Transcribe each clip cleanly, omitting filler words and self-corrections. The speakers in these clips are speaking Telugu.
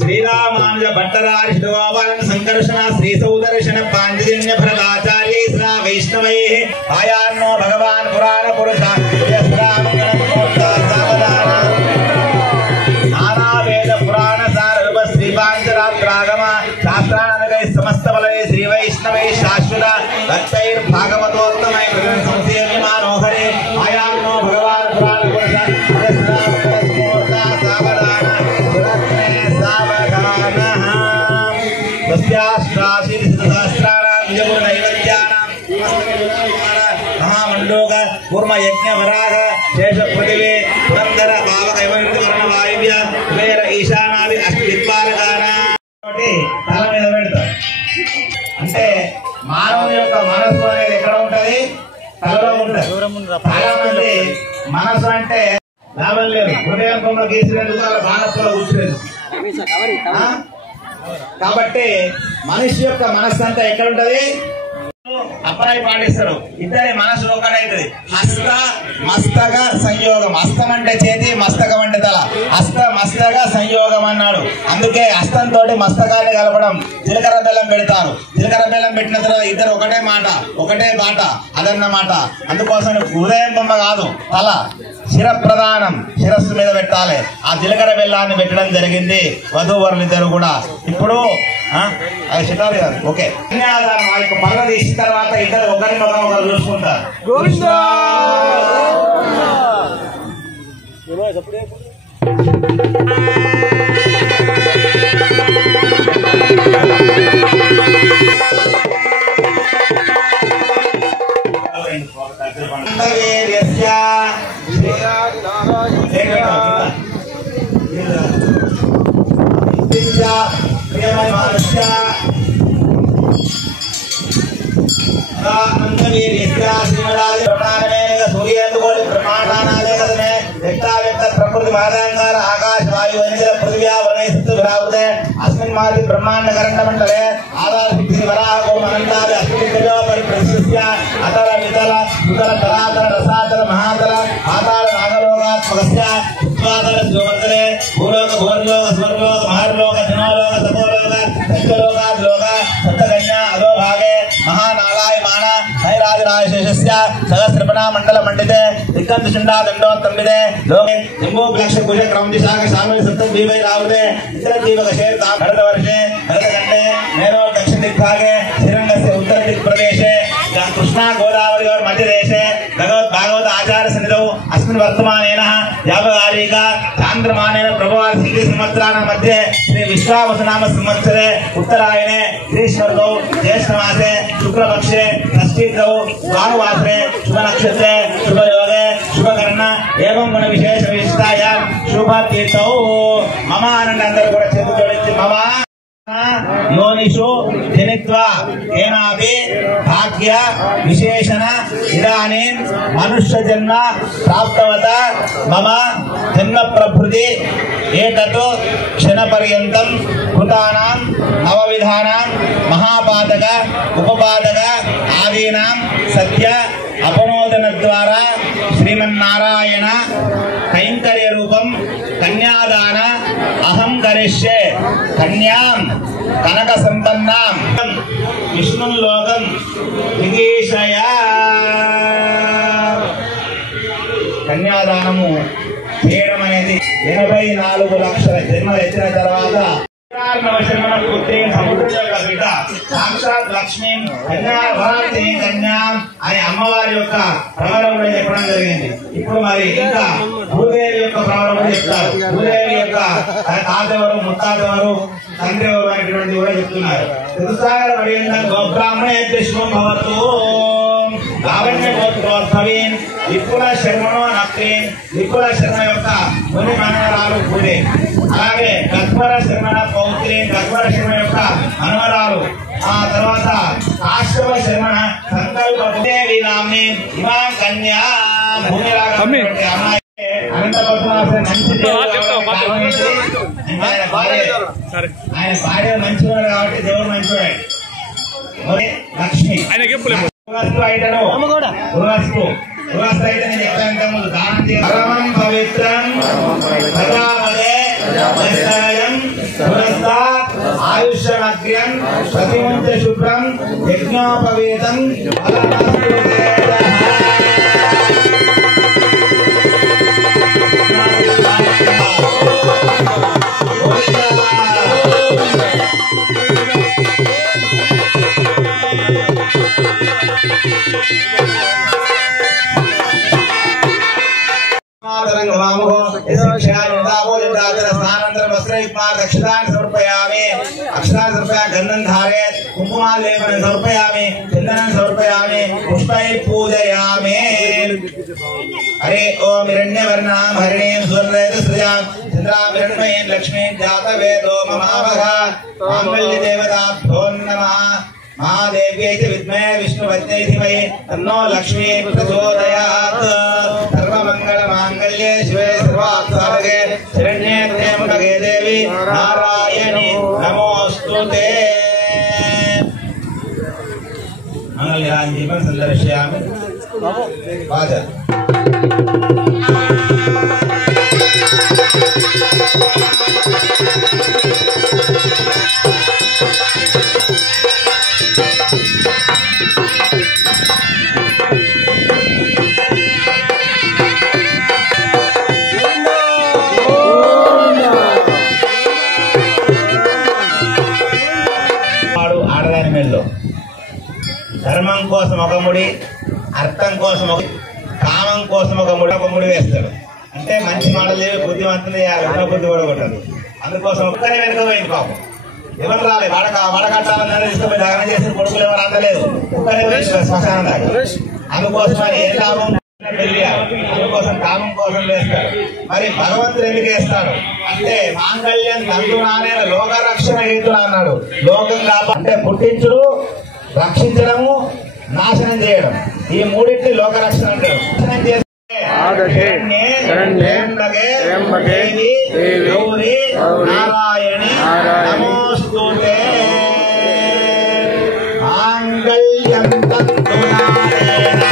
श्रीरामानुज भट्टराज संकर्षण श्री सौदर्शन पांचजन्य भरताचार्य श्रा वैष्णवैः आयान्नो भगवान पुराण पुरुष नाना वेद पुराण सार श्री पांचरात्रागम शास्त्रानगै समस्त बलवे श्री वैष्णवैः शाश्वत भक्तैर् भागवतोत्तमै संसेव्यमानो हरे आयान्नो भगवान पुराण पुरुष महामंडोग कूर्म यज्ञ वराह शेष पृथिवी पुरंदर भावक वर्ण वायुव्य कुबेर ईशानादि अष्टदिक्पालकान తల మీద పెడతారు. అంటే మానవుని యొక్క మనసు అనేది ఎక్కడ ఉంటది? తలలో ఉంటది. చాలా మంది మనసు అంటే లాభం లేదు, హృదయం కొమ్మ గీసినందుకు వాళ్ళ బాణస్సులో కూర్చునేది. కాబట్టి మనిషి యొక్క మనస్సు అంతా ఎక్కడ ఉంటది? అప్పరాయి పాటిస్తారు. ఇద్దరి మనసు ఒకటైతుంది. హస్త మస్తక సంయోగం. హస్తం అంటే చేతి, మస్తకం అంటే తల. హస్త మస్తక సంయోగం అన్నాడు. అందుకే హస్తంతో మస్తకాన్ని కలపడం. జీలకర్ర బెల్లం పెడతారు. జీలకర్ర బెల్లం పెట్టిన తర్వాత ఇద్దరు ఒకటే మాట, ఒకటే బాట, అదన్నమాట. అందుకోసం హృదయం బొమ్మ కాదు, తల శిర ప్రధానం, శిరస్సు మీద పెట్టాలి. ఆ జీలకర్ర బెల్లాన్ని పెట్టడం జరిగింది వధూవరులు ఇద్దరు కూడా. ఇప్పుడు అది చిటాలి కాదు, ఓకే. పనులు తీసిన తర్వాత ఇద్దరు ఒకరి ముఖం ఒకరు చూసుకుంటారు. प्रकृति महादांगार आकाश वायु पृथ्व्या वनस्पति अस्मिन् मार्गे ब्रह्मांड करंड मंडले आधार सिद्धि वराह को अनंतादि अस्मिन् परिप्रतिष्ठ्य अतल वितल उतल तलातल रसातल महातल आताल नागलोकात्मकस्य उत्पादल जोवर्तने भूलोक भूर्लोक स्वर्लोक महार्लोक जनोलोक तपोलोक सत्यलोकात् लोक सप्तकन्या अधोभागे महानालाय माना सहस्रपना मंडल मंडिते दिक्कंत शुंडा दंडो तंबिदे लोके जम्बो प्लक्ष कुश क्रमदि साग शामिल सप्तम दीवै रावते इतर दीवक शेर ता भरत वर्षे भरत गंडे मेरो दक्षिण दिग्भागे श्रीरंगस्य उत्तर दिक् प्रदेशे कृष्णा गोदावरी और मध्य देशे भगवत भागवत आचार्य सन्निधौ अस्मिन् वर्तमानेन व्यापकारिका चांद्रमानेन प्रभवान् हिंदी संवत्सराणां मध्ये श्री विश्वावसुनाम संवत्सरे उत्तरायणे ग्रीष्मर्तौ ज्येष्ठमासे शुक्लपक्षे षष्ठीतौ भानुवासरे शुभनक्षत्रे शुभयोगे शुभकर्ण एवं गुण विशेष विशिष्टायां शुभतीर्थौ मम आनंद अंदर కూడా చేతులు జోడించి మమ योनिषु जनित्वा केनापि भाग्य विशेषण इदानीं मनुष्य जन्म प्राप्तवत मम जन्म प्रभृति एतत् क्षणपर्यन्तं कृतानां नवविधानां महापातक उपपातक आदीनां सत्य अपनोदन द्वारा श्रीमन्नारायण कैंकर्य रूपं कन्यादान अहं करिष्ये कन्यां कनक संपन्नां विष्णुं लोकं विगीषया కన్యాదానము చేయడం అనేది 84 లక్షల జన్మలు ఎత్తిన తర్వాత లక్ష్మీ కన్యా అని అమ్మవారి యొక్క ప్రవరం కూడా చెప్పడం జరిగింది. ఇప్పుడు మరి ఇంకా భూదేవి యొక్క ప్రవరం కూడా చెప్తారు. భూదేవి యొక్క తాతెవరు, ముత్తాతెవరు, తండ్రి ఎవరు అనేటువంటి కూడా చెప్తున్నారు. ఋతుసాగర పర్యంతం గోబ్రాహ్మణే విష్ణుం భవతు లావణ్య గోత్రోద్భవీన్ విపుల శర్మణో నక్లీన్. విపుల శర్మ యొక్క ముని మనవరాలు భూదే. అలాగే గద్వర శర్మణ పౌత్రీన్, గద్వర శర్మ యొక్క మనవరాలు. ఆ తర్వాత కాశ్యప శర్మణ సంకల్ప దేవి నామ్ని ఇమాం కన్యా భూమిలాగా అమ్మాయి అనంత పద్మాసన మంచి ఆయన భార్య మంచివాడు కాబట్టి దేవుడు మంచివాడు. లక్ష్మి పరమం పవిత్రం ఆయుష్యమగ్ర్యం ప్రతిముంచ శుభ్రం యజ్ఞోపవేతం गंधं धारयेत् कुंकुमालेपनं समर्पयामि चंदनं समर्पयामि पुष्पैः पूजयामि. हरे ओम हिरण्यवर्णां हरिणीं सुवर्णरजतसृजां चन्द्रां हिरण्मयीं लक्ष्मीं जातवेदो ममावह. माङ्गल्यदेवताभ्यो नमः. महादेव्यै च विद्महे विष्णुपत्न्यै धीमहि तन्नो लक्ष्मी प्रचोदयात्. सर्वमङ्गलमाङ्गल्ये शिवे सर्वार्थसाधके शरण्ये त्र्यम्बके देवी नारायणी नमोऽस्तुते. मंगलराजीवं संदर्शयामि. वाचा ధర్మం కోసం ఒక ముడి, అర్థం కోసం ఒక, కామం కోసం ఒక ముడి వేస్తాడు. అంటే మంచి మాటలు బుద్ధిమంతులు బుద్ధి కూడా కొట్టదు. అందుకోసం ఒక్కనే వెనుకపోయింది పాపం. ఎవరు రాలేదు. వడకట్టాలని తీసుకుపోయి దహనం చేసిన కొడుకులు ఎవరు అందలేదు. ఒక్కనే శ్మశానం దాకా. అందుకోసం ఏ లాభం పెళ్లి, అందుకోసం కామం కోసం వేస్తాడు. మరి భగవంతుడు ఎందుకు వేస్తాడు అంటే మాంగళ్యం తంతునానే లోక రక్షణ హేతులు అన్నాడు. లోకం అంటే పుట్టించుడు, రక్షించడము, నాశనం చేయడం. ఈ మూడింటి లోక రక్షణ అంటారు. నాశనం చేస్తే నారాయణి నమోస్తుతే. మాంగళ్యం తంతునానేన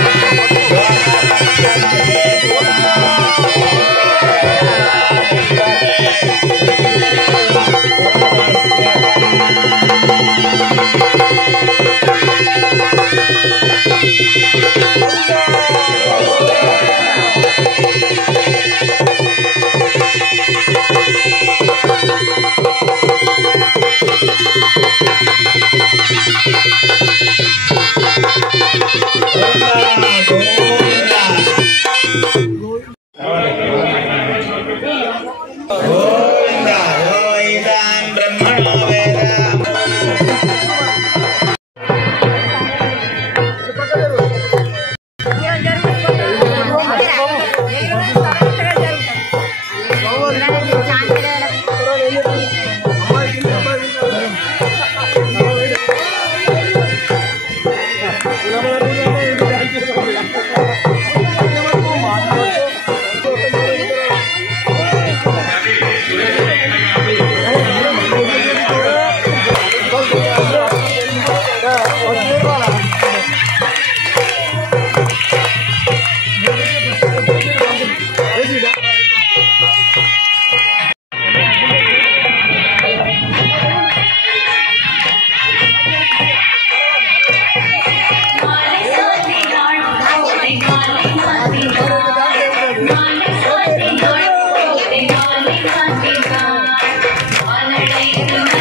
రైతున్న